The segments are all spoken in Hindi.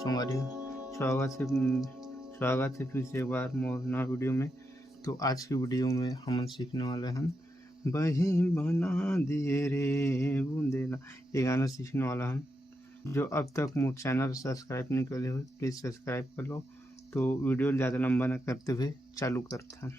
दोस्तों हमारे स्वागत है फिर से एक बार मोर नया वीडियो में। तो आज की वीडियो में हम सीखने वाले हैं बही बना दिए रे बूंदेला, ये गाना सीखने वाला है। जो अब तक मोर चैनल सब्सक्राइब नहीं करे हो प्लीज़ सब्सक्राइब कर लो। तो वीडियो ज़्यादा लंबा न करते हुए चालू करते हैं।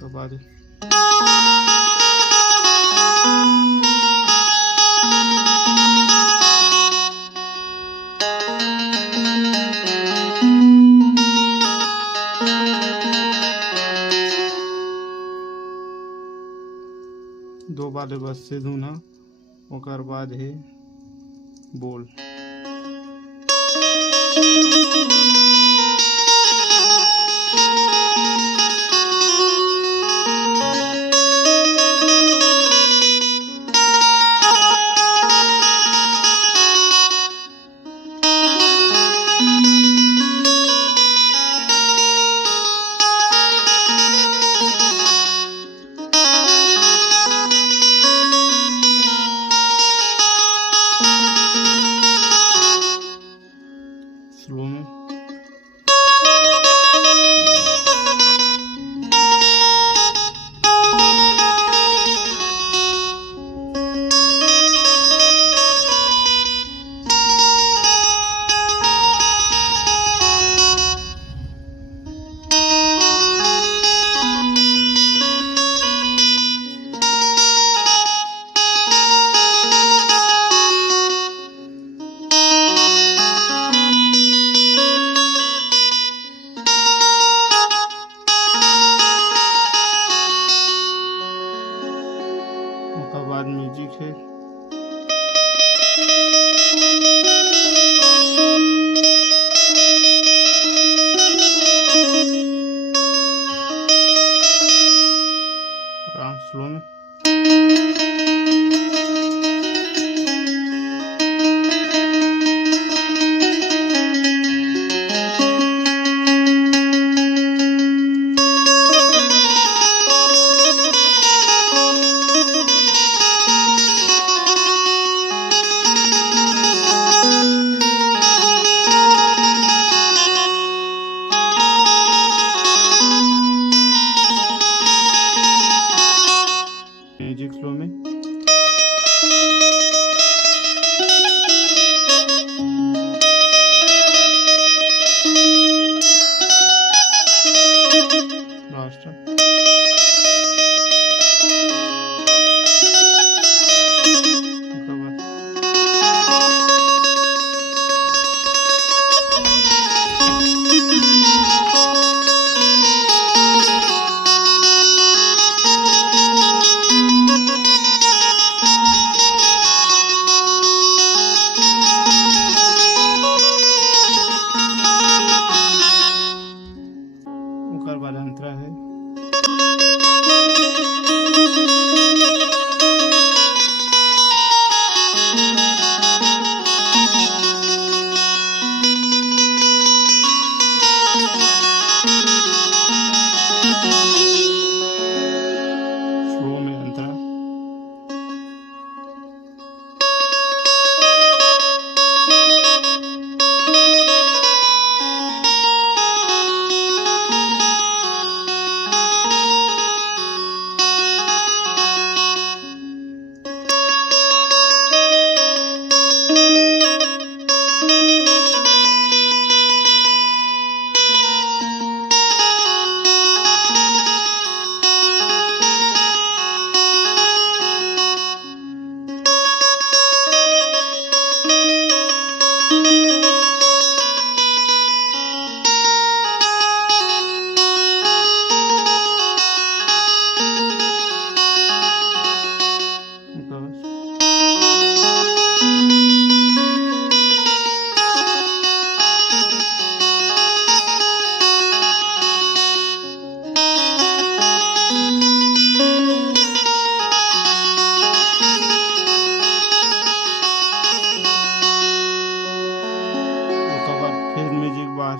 तो बाद 2 बार बस से धुना ओकर बाद है बोल। स्लो में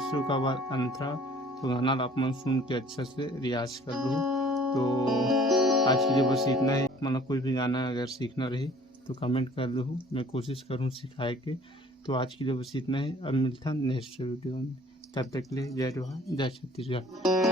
सौ का बाद अंतरा, तो गाना आप मन सुन के अच्छा से रियाज कर लूँ। तो आज के लिए बस इतना ही। मतलब कोई भी गाना अगर सीखना रही तो कमेंट कर दो, मैं कोशिश करूँ सिखाए के। तो आज के लिए बस इतना ही, अब मिलता नेक्स्ट वीडियो में। तब तक के लिए जय जोहार, जय छत्तीसगढ़।